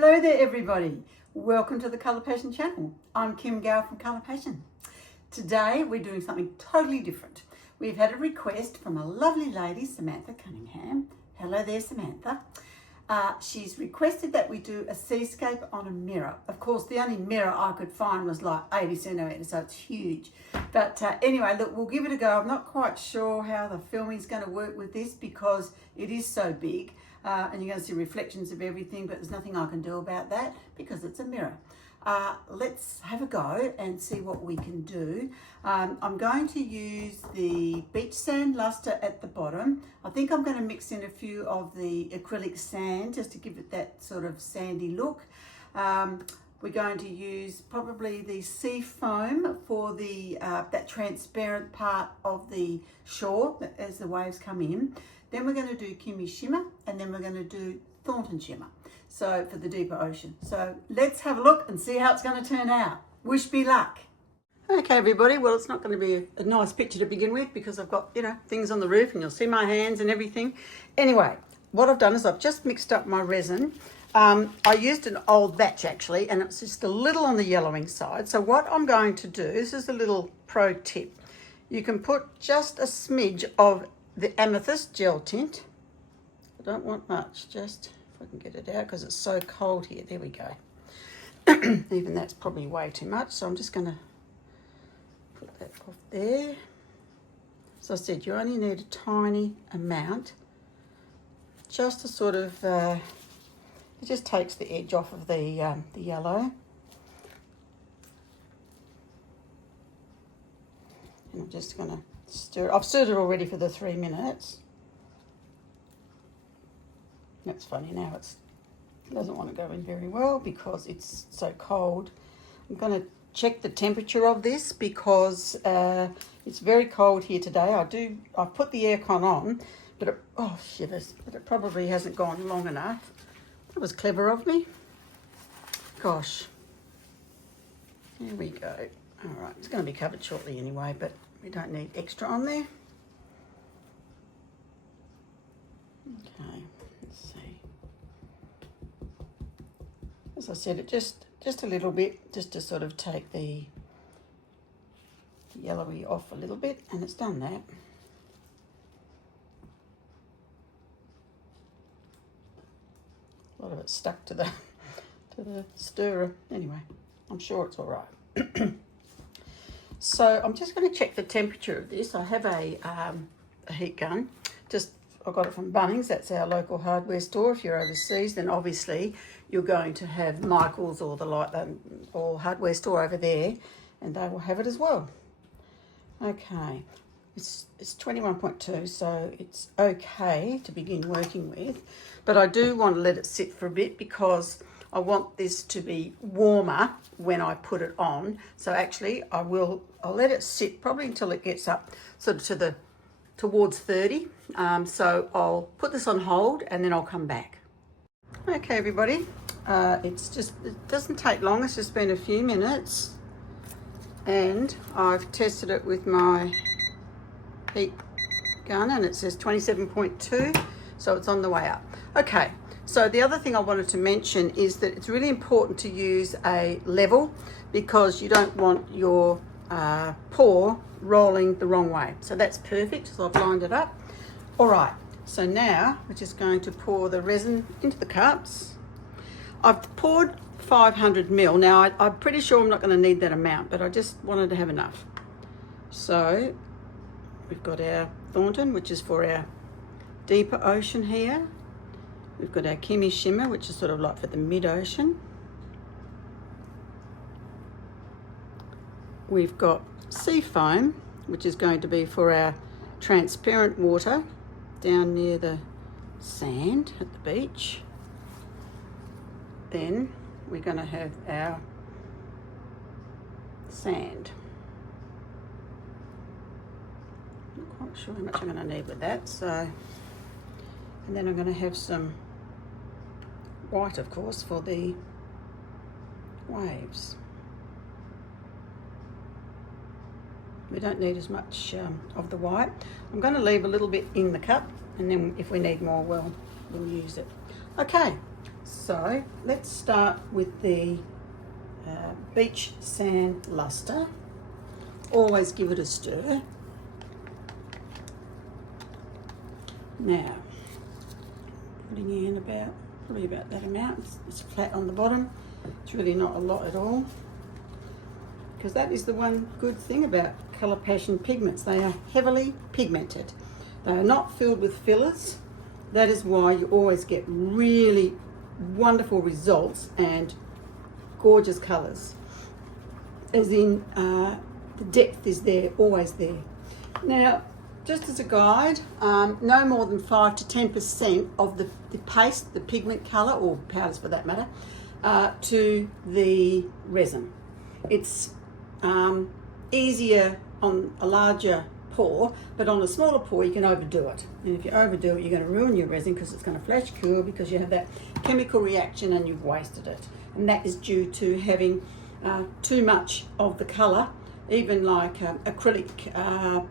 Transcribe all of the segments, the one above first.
Hello there everybody, welcome to the Colour Passion channel. I'm Kim Gale from Colour Passion. Today we're doing something totally different. We've had a request from a lovely lady, Samantha Cunningham. Hello there Samantha. She's requested that we do a seascape on a mirror. Of course the only mirror I could find was like 80 centimetres, so it's huge. But anyway, look, we'll give it a go. I'm not quite sure how the filming's going to work with this because it is so big. And you're going to see reflections of everything, but there's nothing I can do about that because it's a mirror. Let's have a go and see what we can do. I'm going to use the Beach Sand Lustre at the bottom. I think I'm going to mix in a few of the acrylic sand just to give it that sort of sandy look. We're going to use probably the Seafoam for the that transparent part of the shore as the waves come in. Then we're going to do Kymmie Shimmer, and then we're going to do Thornton Shimmer, so for the deeper ocean. So let's have a look and see how it's going to turn out. Wish me luck. Okay everybody, well it's not going to be a nice picture to begin with because I've got, you know, things on the roof and you'll see my hands and everything. Anyway, what I've done is I've just mixed up my resin. I used an old batch actually, and it's just a little on the yellowing side. So what I'm going to do, this is a little pro tip. You can put just a smidge of the Amethyst Gel Tint. I don't want much, just if I can get it out because it's so cold here. There we go. Even that's probably way too much, so I'm just going to put that off there. As I said, you only need a tiny amount, just to sort of, it just takes the edge off of the yellow. And I'm just going to stir. I've stirred it already for the 3 minutes. That's funny now, it doesn't want to go in very well because it's so cold. I'm going to check the temperature of this because it's very cold here today. I've put the aircon on, but oh shivers, but it probably hasn't gone long enough. That was clever of me. Gosh. Here we go. All right, it's going to be covered shortly anyway, but we don't need extra on there. Okay, let's see. As I said, it just a little bit, just to sort of take the yellowy off a little bit, and it's done that. A lot of it stuck to the stirrer. Anyway, I'm sure it's all right. So I'm just going to check the temperature of this. I have a heat gun. I got it from Bunnings. That's our local hardware store. If you're overseas, then obviously you're going to have Michael's or or hardware store over there, and they will have it as well. Okay, it's 21.2, so it's okay to begin working with. But I do want to let it sit for a bit because I want this to be warmer when I put it on. So actually I'll let it sit probably until it gets up sort of towards 30. So I'll put this on hold and then I'll come back. Okay everybody, it doesn't take long, it's just been a few minutes and I've tested it with my heat gun and it says 27.2, so it's on the way up. Okay. So the other thing I wanted to mention is that it's really important to use a level because you don't want your pour rolling the wrong way. So that's perfect, so I've lined it up. All right, so now we're just going to pour the resin into the cups. I've poured 500 ml. Now I'm pretty sure I'm not going to need that amount, but I just wanted to have enough. So we've got our Thornton, which is for our deeper ocean here. We've got our Kymmie Shimmer, which is sort of like for the mid-ocean. We've got Seafoam, which is going to be for our transparent water down near the sand at the beach. Then we're going to have our sand. Not quite sure how much I'm going to need with that, so. And then I'm going to have some white, of course, for the waves. We don't need as much of the white. I'm going to leave a little bit in the cup, and then if we need more, we'll use it. Okay, So let's start with the Beach Sand Lustre. Always give it a stir. Now, putting in probably about that amount. It's flat on the bottom. It's really not a lot at all, because that is the one good thing about Colour Passion pigments. They are heavily pigmented. They are not filled with fillers. That is why you always get really wonderful results and gorgeous colours. As in, the depth is there, always there. Now, just as a guide, no more than 5 to 10% of the paste, the pigment colour, or powders for that matter, to the resin. It's easier on a larger pour, but on a smaller pour you can overdo it. And if you overdo it, you're going to ruin your resin, because it's going to flash cure, because you have that chemical reaction and you've wasted it. And that is due to having too much of the colour. Even like acrylic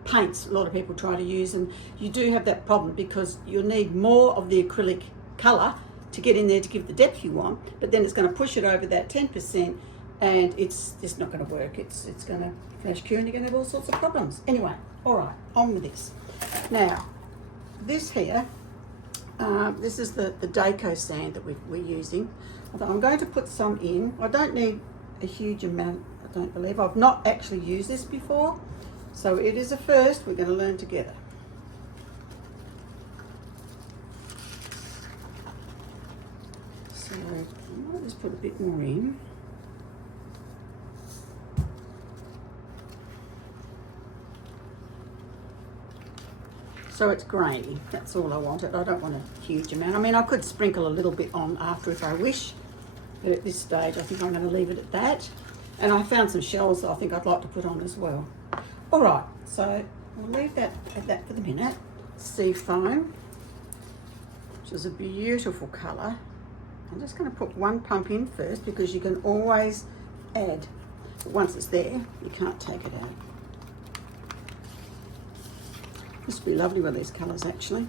paints, a lot of people try to use, and you do have that problem because you'll need more of the acrylic colour to get in there to give the depth you want, but then it's going to push it over that 10%, and it's just not going to work. It's going to flash cure and you're going to have all sorts of problems. Anyway, all right, on with this. Now, this here, this is the Deco sand that we're using. I'm going to put some in. I don't need a huge amount, I don't believe. I've not actually used this before, so it is a first. We're going to learn together. So I might just put a bit more in. So it's grainy, that's all I wanted. I don't want a huge amount. I mean, I could sprinkle a little bit on after if I wish, but at this stage I think I'm going to leave it at that. And I found some shells that I think I'd like to put on as well. All right, so we'll leave that at that for the minute. Seafoam, which is a beautiful colour. I'm just going to put one pump in first, because you can always add. But once it's there, you can't take it out. This would be lovely with these colours, actually.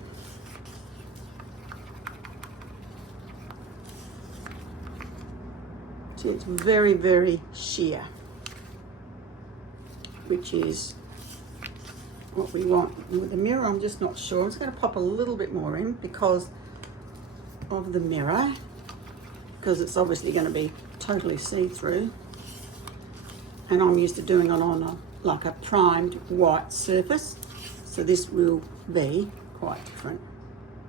See, it's very, very sheer, which is what we want. And with the mirror, I'm just not sure. I'm just going to pop a little bit more in because of the mirror, because it's obviously going to be totally see-through. And I'm used to doing it on like a primed white surface. So this will be quite different.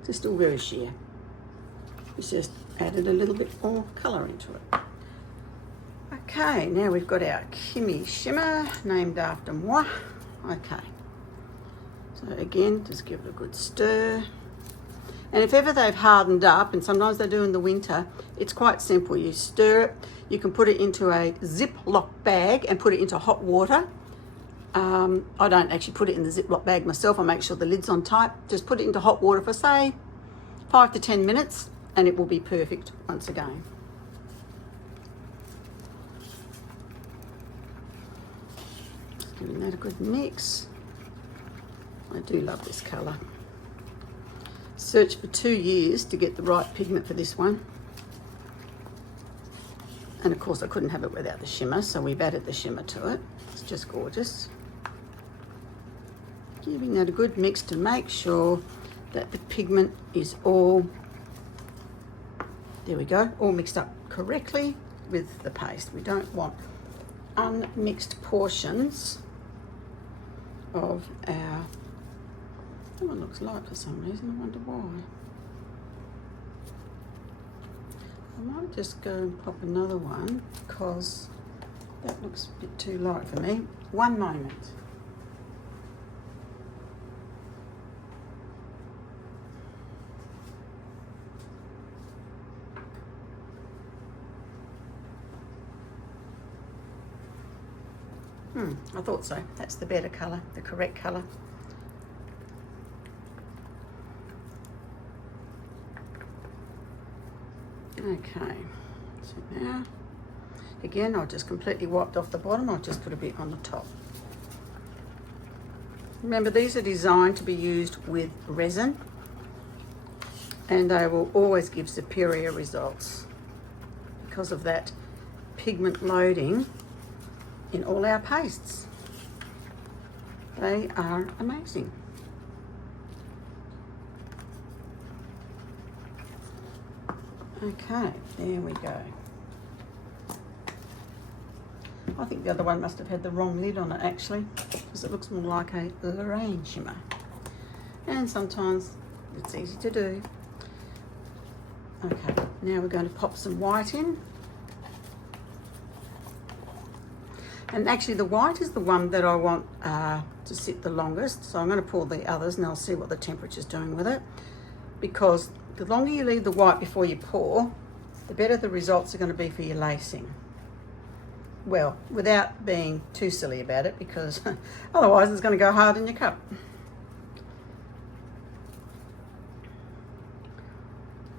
It's still very sheer. It's just added a little bit more colour into it. Okay, now we've got our Kymmie Shimmer, named after moi. Okay. So again, just give it a good stir. And if ever they've hardened up, and sometimes they do in the winter, it's quite simple. You stir it, you can put it into a Ziploc bag and put it into hot water. I don't actually put it in the Ziploc bag myself. I make sure the lid's on tight. Just put it into hot water for, say, 5 to 10 minutes, and it will be perfect once again. Just giving that a good mix. I do love this colour. Searched for 2 years to get the right pigment for this one. And of course I couldn't have it without the shimmer, so we've added the shimmer to it. It's just gorgeous. Giving that a good mix to make sure that the pigment is all, there we go, all mixed up correctly with the paste. We don't want unmixed portions of our, that one looks light for some reason, I wonder why. I might just go and pop another one, because that looks a bit too light for me. One moment. I thought so. That's the better colour, the correct colour. Okay, so now, again, I've just completely wiped off the bottom. I'll just put a bit on the top. Remember, these are designed to be used with resin, and they will always give superior results. because of that pigment loading in all our pastes. They are amazing. Okay, there we go. I think the other one must have had the wrong lid on it actually, because it looks more like a Lorraine shimmer. And sometimes it's easy to do. Okay, now we're going to pop some white in. And actually the white is the one that I want to sit the longest. So I'm going to pour the others and I'll see what the temperature's doing with it. Because the longer you leave the white before you pour, the better the results are going to be for your lacing. Well, without being too silly about it, because otherwise it's going to go hard in your cup.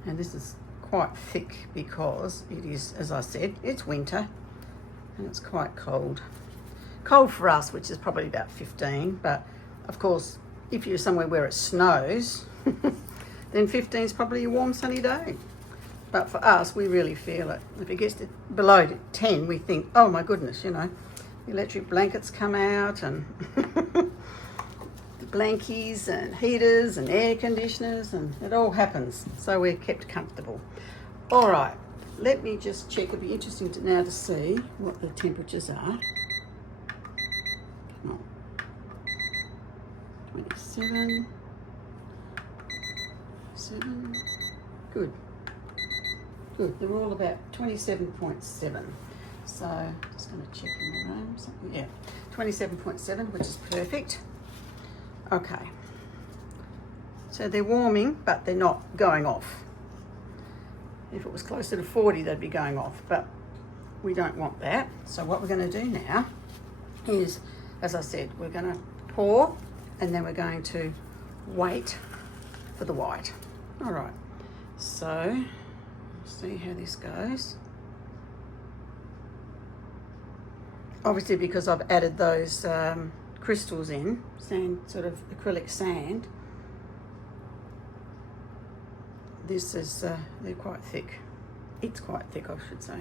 And this is quite thick because it is, as I said, it's winter and it's quite cold. Cold for us, which is probably about 15, but of course, if you're somewhere where it snows, then 15 is probably a warm sunny day. But for us, we really feel it. If it gets to below 10, we think, oh my goodness, you know, the electric blankets come out and the blankies and heaters and air conditioners, and it all happens. So we're kept comfortable. All right, let me just check. It'll be interesting now to see what the temperatures are. Come on. 27. 7. Good. Good. They're all about 27.7. So just going to check in the room. Something. Yeah, 27.7, which is perfect. Okay. So they're warming, but they're not going off. If it was closer to 40, they'd be going off, but we don't want that. So what we're going to do now is, as I said, we're going to pour and then we're going to wait for the white. All right. So see how this goes. Obviously, because I've added those crystals in, sand, sort of acrylic sand, this is, they're quite thick. It's quite thick, I should say.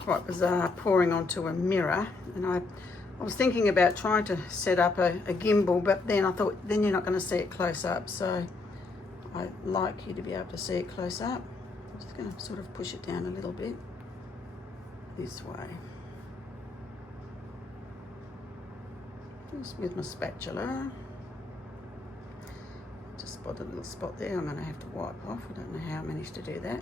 Quite bizarre pouring onto a mirror, and I was thinking about trying to set up a gimbal, but then I thought, then you're not going to see it close up, so I like you to be able to see it close up. I'm just going to sort of push it down a little bit this way. Just with my spatula. Just spot a little spot there I'm going to have to wipe off. I don't know how I managed to do that.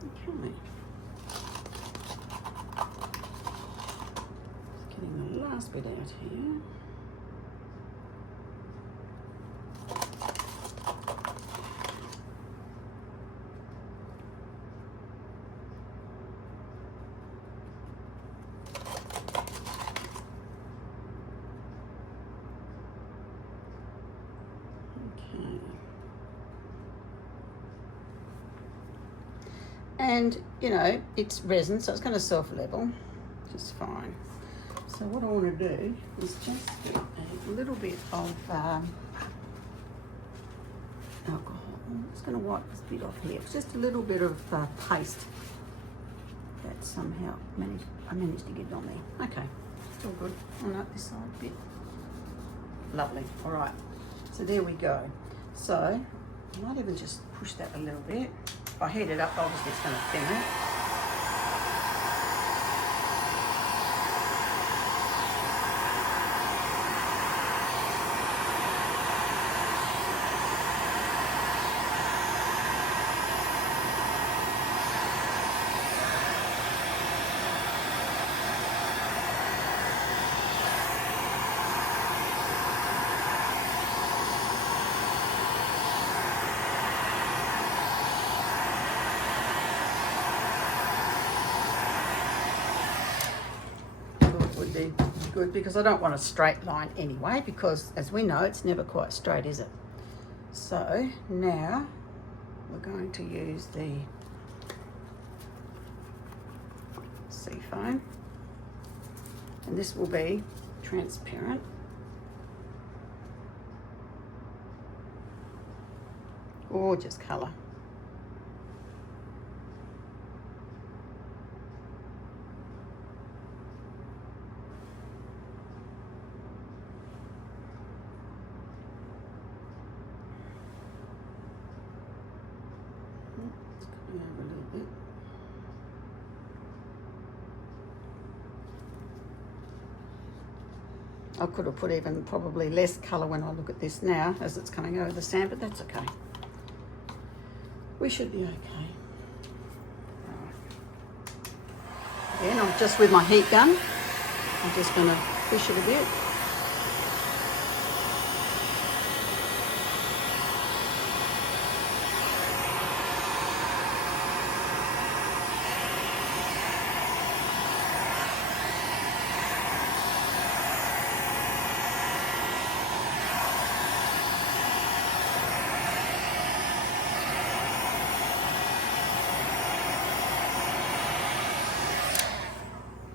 Okay. Just getting the last bit out here. And you know, it's resin, so it's going to self-level, which is fine. So what I want to do is just get a little bit of alcohol. I'm just going to wipe this bit off here. It's just a little bit of paste that somehow I managed to get it on there. Okay, it's all good. On up this side a bit. Lovely. All right. So there we go. So I might even just push that a little bit. If I heat it up, obviously it's going to thin it. good because I don't want a straight line anyway, because as we know, it's never quite straight, is it? So now we're going to use the Seafoam, and this will be transparent. Gorgeous colour. A little bit. I could have put even probably less colour when I look at this now as it's coming over the sand, but that's okay. We should be okay. Again, I'm just with my heat gun. I'm just going to push it a bit.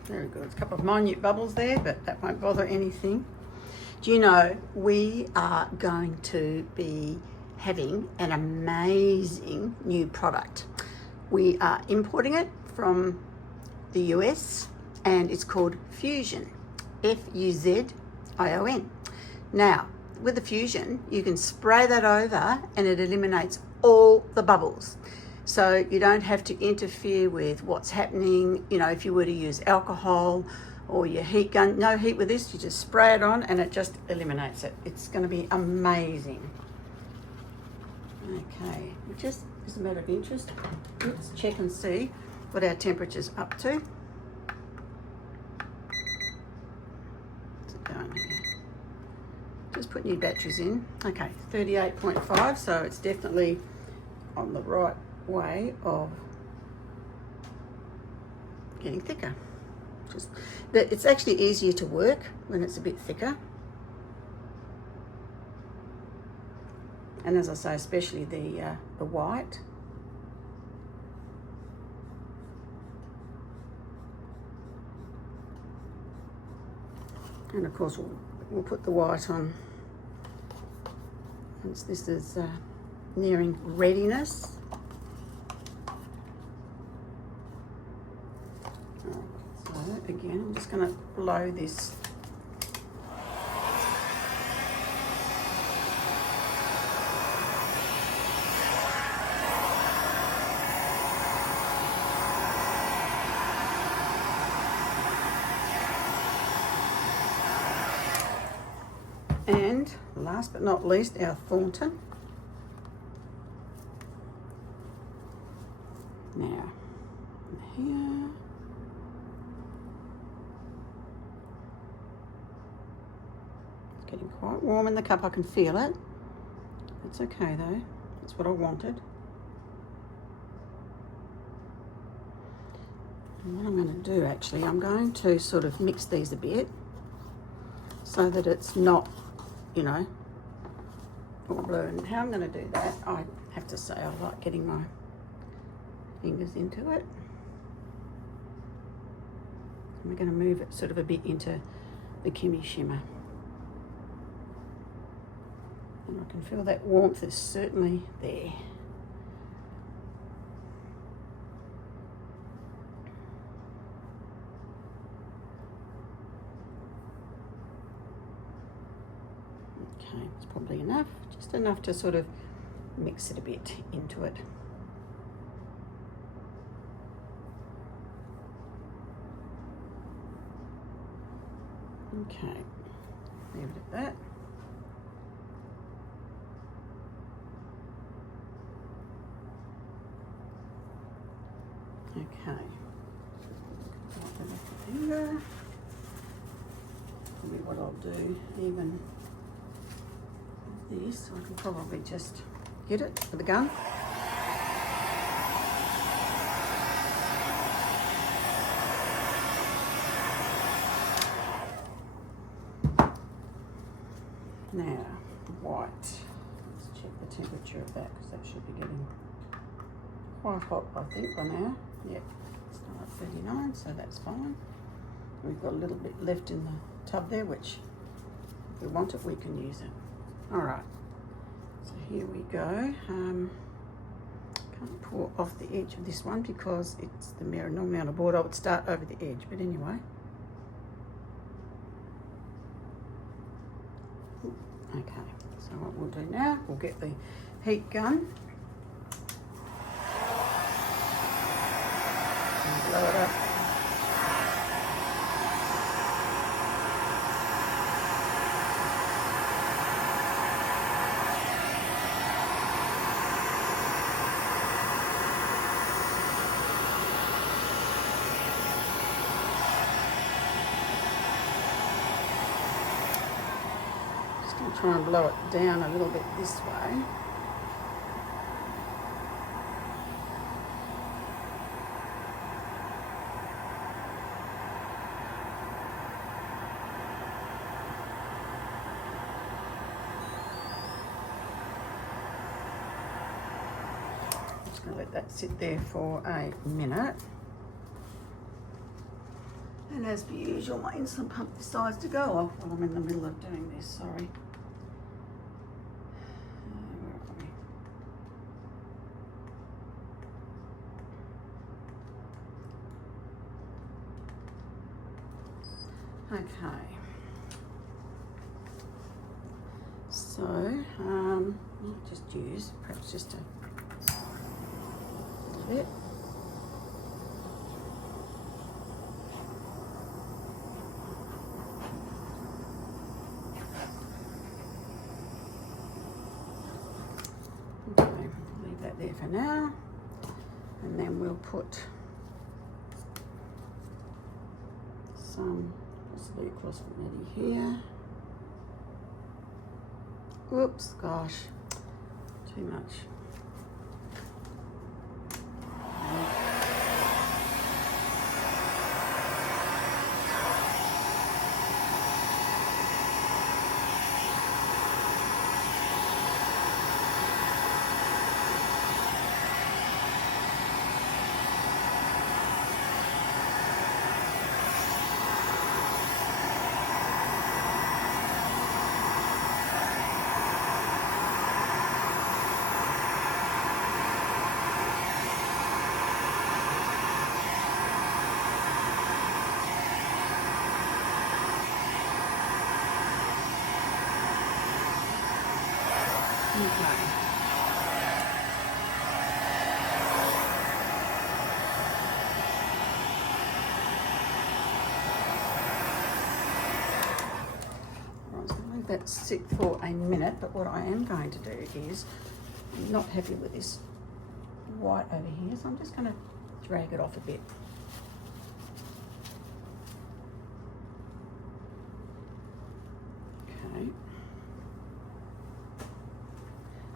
Very good. A couple of minute bubbles there, but that won't bother anything. Do you know, we are going to be having an amazing new product. We are importing it from the US and it's called Fusion, F-U-Z-I-O-N. Now, with the Fusion, you can spray that over and it eliminates all the bubbles. So you don't have to interfere with what's happening. You know, if you were to use alcohol or your heat gun, no heat with this, you just spray it on and it just eliminates it. It's going to be amazing. Okay, just as a matter of interest, let's check and see what our temperature's up to. What's it going here? Just put new batteries in. Okay, 38.5, so it's definitely on the right way of getting thicker. It's actually easier to work when it's a bit thicker, and as I say, especially the white. And of course we'll put the white on once this is nearing readiness. So again, I'm just going to blow this . And last but not least, our Thornton. Now, here. It's getting quite warm in the cup, I can feel it. It's okay though, that's what I wanted. And what I'm going to do actually, I'm going to sort of mix these a bit so that it's not, you know, all blue. And how I'm going to do that, I have to say I like getting my fingers into it. And we're going to move it sort of a bit into the Kymmie Shimmer. And I can feel that warmth is certainly there. Okay, it's probably enough, just enough to sort of mix it a bit into it. Okay, leave it at that. Okay, probably what I'll do, even this, I can probably just get it with the gun. Now, white. Let's check the temperature of that because that should be getting quite hot, I think, by now. Yep, it's not at 39, so that's fine. We've got a little bit left in the tub there, which if we want it, we can use it. All right, so here we go. Can't pour off the edge of this one because it's the mirror. Normally on a board I would start over the edge, but anyway. Okay, so what we'll do now, we'll get the heat gun and blow it up. Try and blow it down a little bit this way. I'm just going to let that sit there for a minute. And as per usual, my insulin pump decides to go off while I'm in the middle of doing this, sorry. Okay, so I'll just use perhaps just a little bit. Okay, leave that there for now, and then we'll put some possibly across from Eddie here. Whoops, gosh, too much. That sit for a minute, but what I am going to do is, I'm not happy with this white over here, so I'm just going to drag it off a bit. Okay.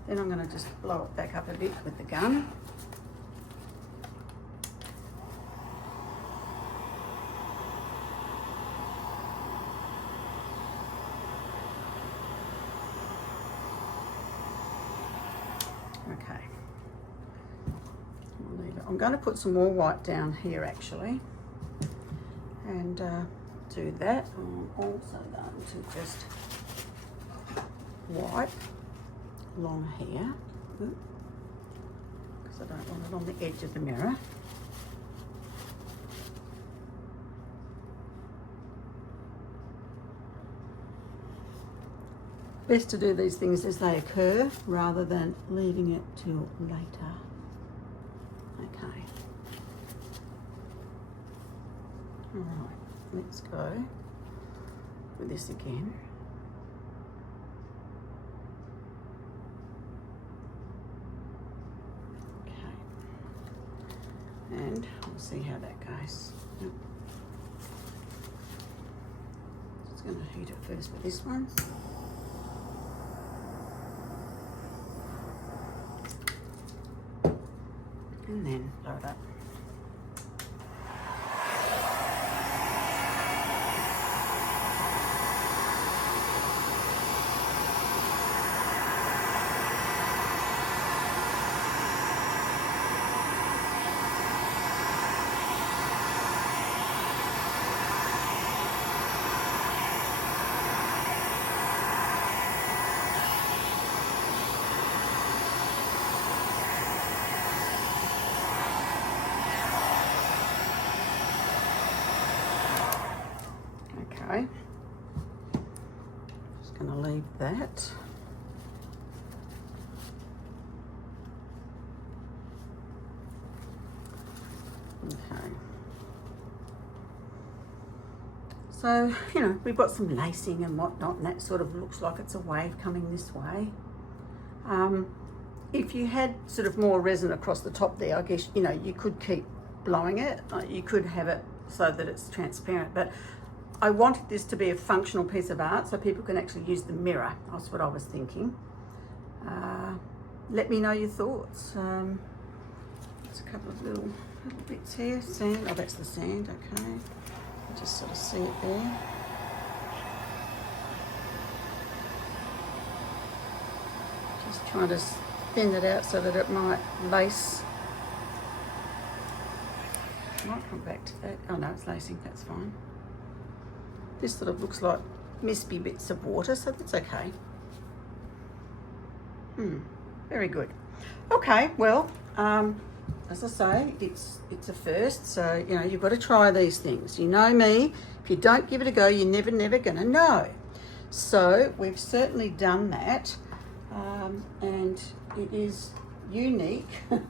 Then I'm going to just blow it back up a bit with the gun. Okay, we'll leave it. I'm going to put some more white down here actually, and do that. I'm also going to just wipe along here, because I don't want it on the edge of the mirror. Best to do these things as they occur rather than leaving it till later. Okay. All right, let's go with this again. Okay. And we'll see how that goes. Yep. Just going to heat it first with this one. And then blow it up. leave that. Okay. So, you know, we've got some lacing and whatnot, and that sort of looks like it's a wave coming this way. If you had sort of more resin across the top there, I guess, you know, you could keep blowing it. You could have it so that it's transparent, but I wanted this to be a functional piece of art so people can actually use the mirror. That's what I was thinking. Let me know your thoughts. There's a couple of little bits here. Sand, oh, that's the sand, okay. You just sort of see it there. Just trying to bend it out so that it might lace. Might come back to that. Oh no, it's lacing, that's fine. This sort of looks like mispy bits of water, so that's okay. Very good. Okay, well, as I say, it's a first, so, you know, you've got to try these things. You know me, if you don't give it a go, you're never gonna know. So we've certainly done that, and it is unique, but,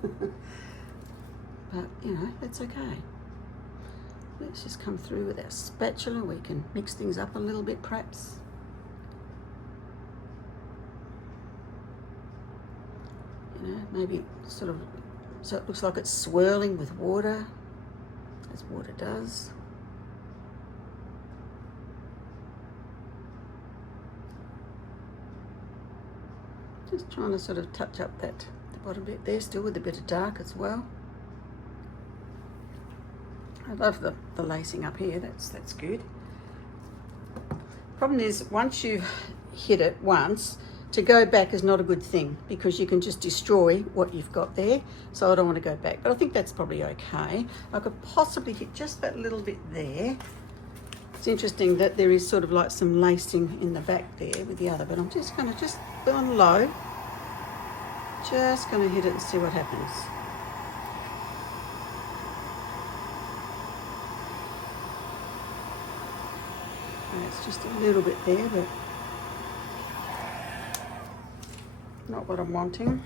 you know, that's okay. Let's just come through with our spatula. We can mix things up a little bit, perhaps. You know, maybe sort of, so it looks like it's swirling with water, as water does. Just trying to sort of touch up the bottom bit there, still with a bit of dark as well. I love the lacing up here, that's good. Problem is, once you've hit it once, to go back is not a good thing because you can just destroy what you've got there. So I don't want to go back, but I think that's probably okay. I could possibly hit just that little bit there. It's interesting that there is sort of like some lacing in the back there with the other, but I'm just going to just go on low. Just going to hit it and see what happens. It's just a little bit there, but not what I'm wanting.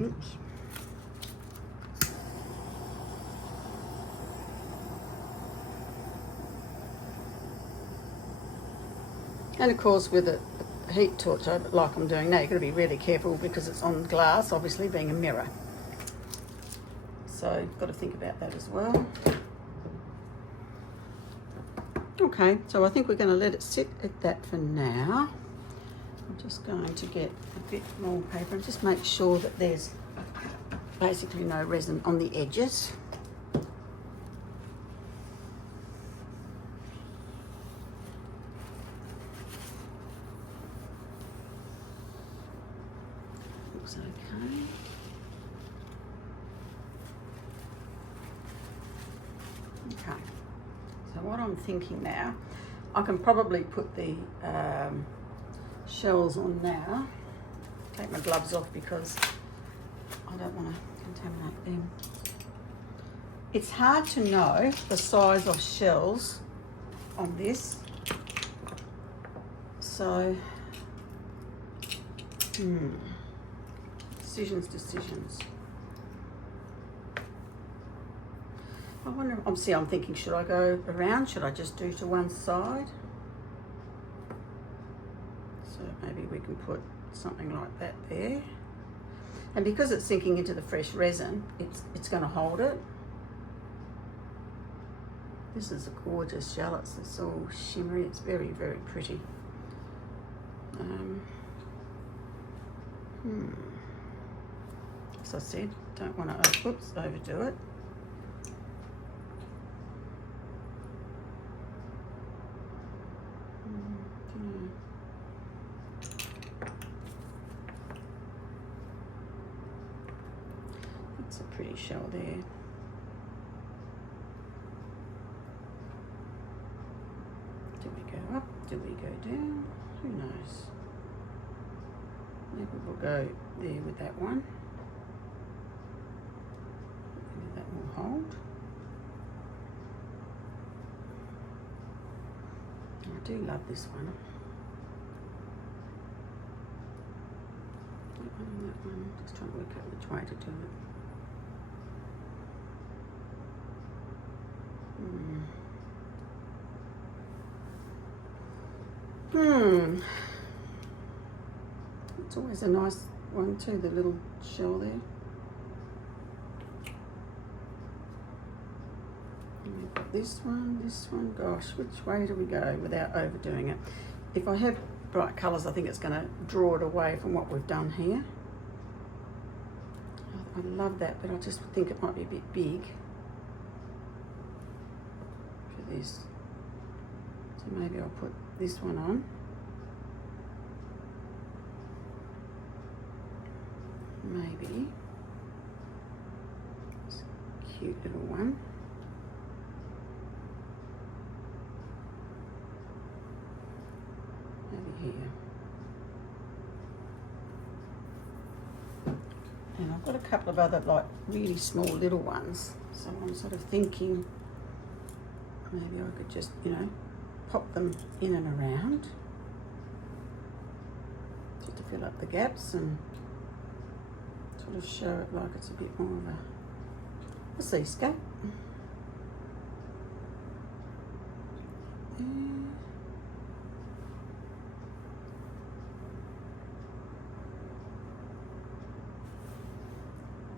Oops. And of course with a heat torch like I'm doing now, you've got to be really careful because it's on glass, obviously being a mirror. So you've got to think about that as well. Okay, so I think we're going to let it sit at that for now. I'm just going to get a bit more paper and just make sure that there's basically no resin on the edges. Looks okay. Okay. So what I'm thinking now, I can probably put the shells on now. Take my gloves off because I don't want to contaminate them. It's hard to know the size of shells on this. So, decisions. I wonder, obviously I'm thinking, should I go around? Should I just do to one side? So maybe we can put something like that there. And because it's sinking into the fresh resin, it's going to hold it. This is a gorgeous gel. It's all shimmery. It's very, very pretty. As I said, don't want to overdo it. That's a pretty shell there. Do we go up? Do we go down? Who knows? Maybe we'll go there with that one. Maybe that will hold. do love this one. That one and that one. Just trying to work out which way to do it. It's always a nice one too, the little shell there. And we've got this one. Gosh, which way do we go without overdoing it? If I have bright colours, I think it's going to draw it away from what we've done here. I love that, but I just think it might be a bit big for this. So maybe I'll put this one on. Maybe this cute little one. Over here. And I've got a couple of other like really small little ones. So I'm sort of thinking maybe I could just, you know, pop them in and around just to fill up the gaps and sort of show it like it's a bit more of a seascape.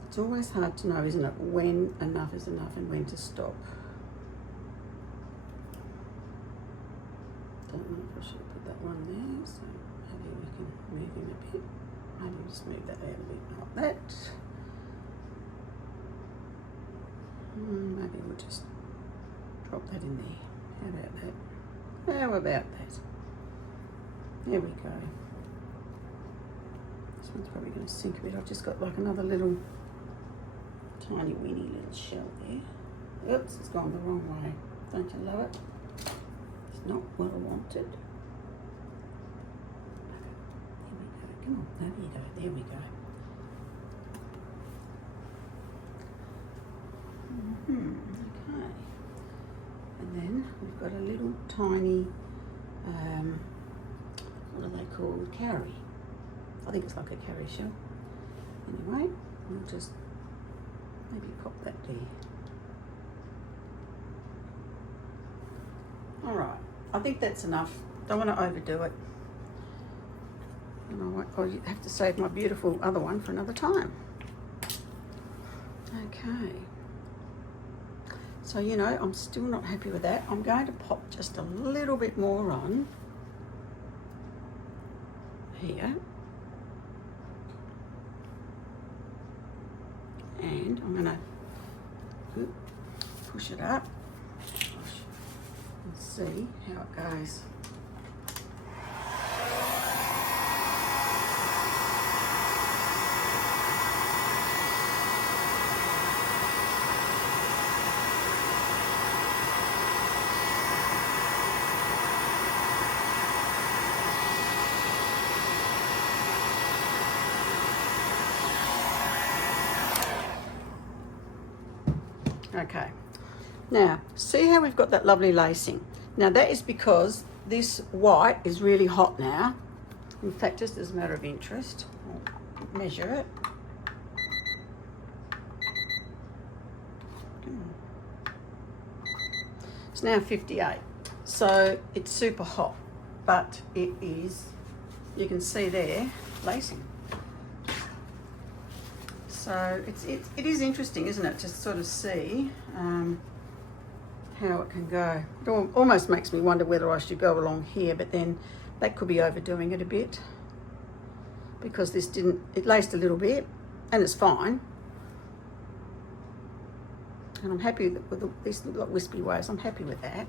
It's always hard to know, isn't it, when enough is enough and when to stop. Don't know if I should put that one there, so maybe we can move him a bit. Maybe just move that out a bit like that. Maybe we'll just drop that in there. How about that? How about that? There we go. This one's probably going to sink a bit. I've just got like another little tiny weeny little shell there. Oops, it's gone the wrong way. Don't you love it? It's not what I wanted. Come on, there you go, there we go. Okay. And then we've got a little tiny, what are they called? Cowrie. I think it's like a cowrie shell. Anyway, we'll just maybe pop that there. All right, I think that's enough. Don't want to overdo it. And I'll have to save my beautiful other one for another time. Okay. So, you know, I'm still not happy with that. I'm going to pop just a little bit more on here. And I'm going to push it up and see how it goes. Okay, now see how we've got that lovely lacing. Now that is because this white is really hot now. In fact, just as a matter of interest, I'll measure it. It's now 58, so it's super hot, but it is, you can see there, lacing. So it is interesting, isn't it, to sort of see how it can go. It almost makes me wonder whether I should go along here, but then that could be overdoing it a bit because this didn't, it laced a little bit and it's fine. And I'm happy with these little wispy waves, I'm happy with that.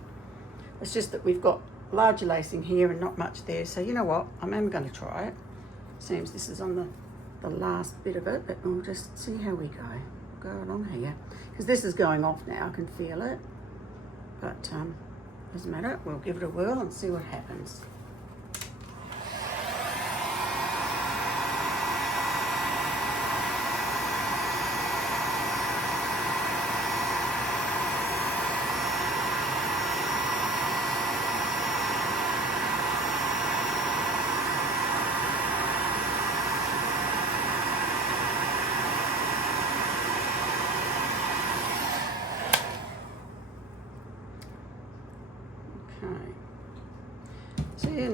It's just that we've got larger lacing here and not much there. So you know what, I'm going to try it. Seems this is on the last bit of it, but we'll just see how we go along here, because this is going off now. I can feel it, but doesn't matter, we'll give it a whirl and see what happens.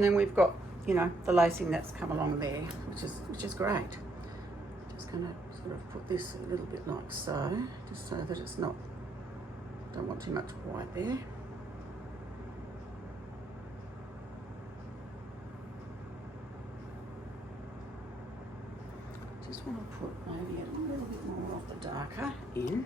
then we've got, you know, the lacing that's come along there, which is great. Just going to sort of put this a little bit like so, just so that it's not, don't want too much white there. Just want to put maybe a little bit more of the darker in.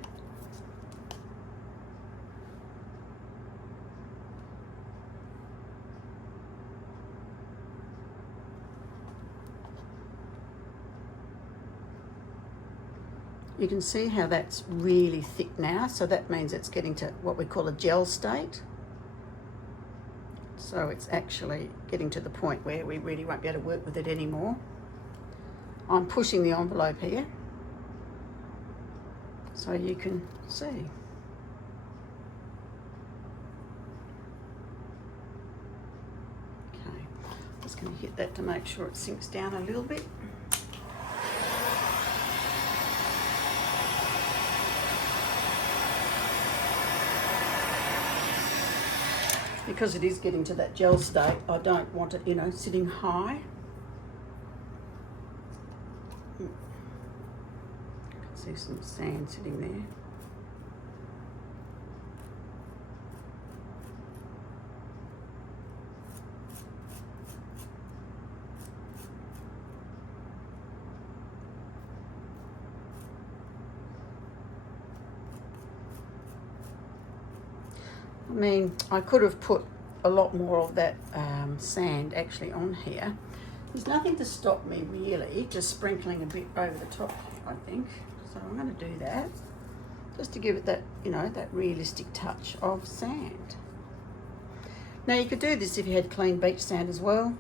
You can see how that's really thick now, so that means it's getting to what we call a gel state. So it's actually getting to the point where we really won't be able to work with it anymore. I'm pushing the envelope here so you can see. Okay, just going to hit that to make sure it sinks down a little bit. Because it is getting to that gel state, I don't want it, you know, sitting high. You can see some sand sitting there. I mean, I could have put a lot more of that sand actually on here. There's nothing to stop me really just sprinkling a bit over the top, I think. So I'm going to do that just to give it that, you know, that realistic touch of sand. Now you could do this if you had clean beach sand as well.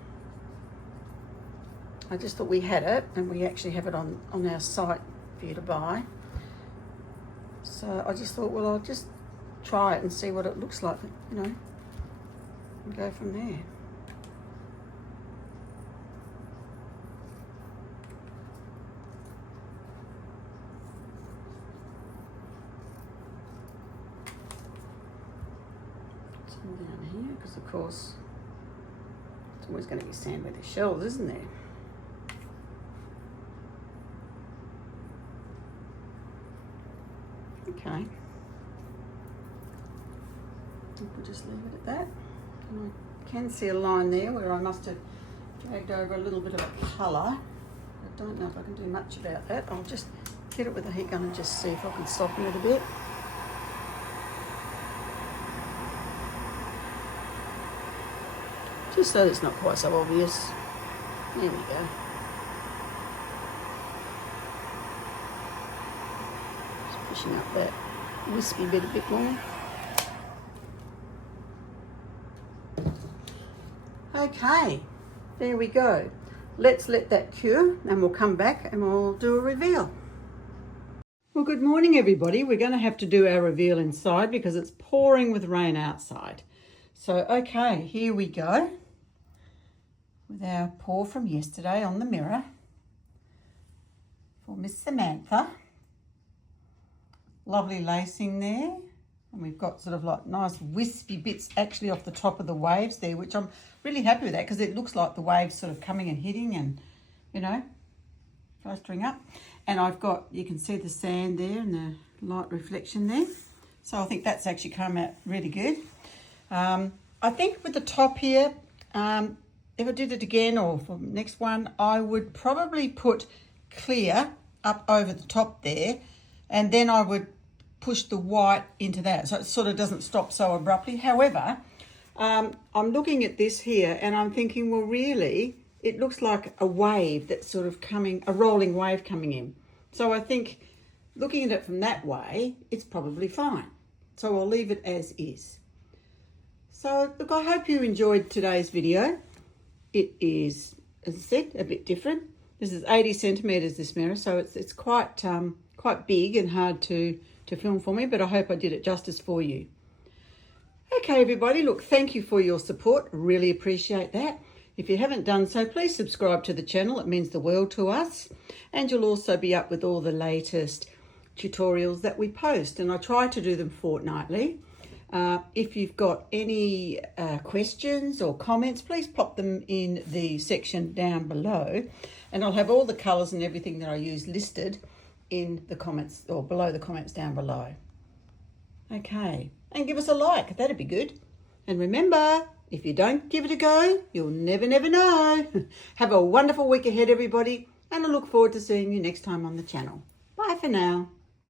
I just thought we had it, and we actually have it on our site for you to buy. So I just thought, well, I'll just try it and see what it looks like, you know, and go from there. Some down here, because of course it's always going to be sand with the shells, isn't there? Okay. We'll just leave it at that. And I can see a line there where I must have dragged over a little bit of a colour. I don't know if I can do much about that. I'll just get it with a heat gun and just see if I can soften it a bit. Just so it's not quite so obvious. There we go. Just pushing up that wispy bit a bit more. Okay, there we go. Let's let that cure and we'll come back and we'll do a reveal. Well, good morning everybody. We're going to have to do our reveal inside because it's pouring with rain outside. So, okay, here we go with our pour from yesterday on the mirror for Miss Samantha. Lovely lacing there. And we've got sort of like nice wispy bits actually off the top of the waves there, which I'm really happy with that because it looks like the waves sort of coming and hitting and, you know, flustering up. And I've got, you can see the sand there and the light reflection there. So I think that's actually come out really good. I think with the top here, if I did it again or for the next one, I would probably put clear up over the top there, and then I would push the white into that so it sort of doesn't stop so abruptly. However, I'm looking at this here and I'm thinking, well, really, it looks like a wave that's sort of coming, a rolling wave coming in. So I think looking at it from that way, it's probably fine. So I'll leave it as is. So look, I hope you enjoyed today's video. It is, as I said, a bit different. This is 80 centimeters, this mirror, so it's quite big and hard to film for me, but I hope I did it justice for you. Okay, everybody, look, thank you for your support. Really appreciate that. If you haven't done so, please subscribe to the channel. It means the world to us. And you'll also be up with all the latest tutorials that we post. And I try to do them fortnightly. If you've got any questions or comments, please pop them in the section down below, and I'll have all the colours and everything that I use listed in the comments or below the comments down below. Okay, and give us a like, that'd be good. And remember, if you don't give it a go, you'll never know. Have a wonderful week ahead, everybody, and I look forward to seeing you next time on the channel. Bye for now.